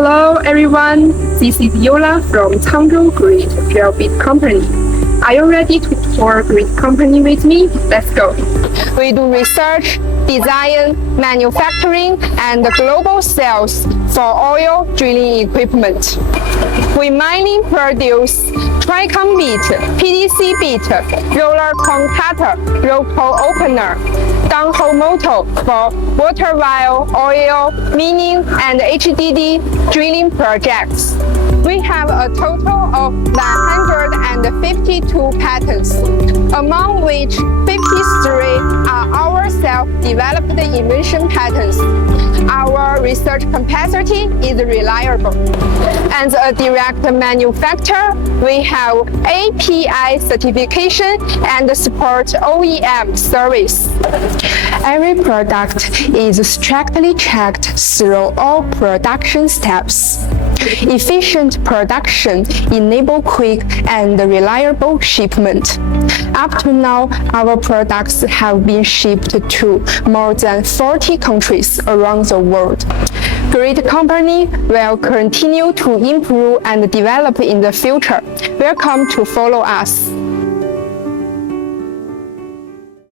Hello everyone, this is Yola from Changzhou Grid Drill Bit Company. Are you ready to tour Grid Company with me? Let's go. We do research, design, manufacturing, and global sales for oil drilling equipment. We mainly produce Tricone bit, PDC bit, roller contactor, rotor opener, downhole motor for water well, oil, mining, and HDD drilling projects. We have a total of 152 patents, among which 53 are our self-developed invention patents. Our research capacity is reliable. As a direct manufacturer, we have API certification and support OEM service. Every product is strictly checked through all production steps. Efficient production enable quick and reliable shipment. Up to now, our products have been shipped to more than 40 countries around the world. Grid Company will continue to improve and develop in the future. Welcome to follow us.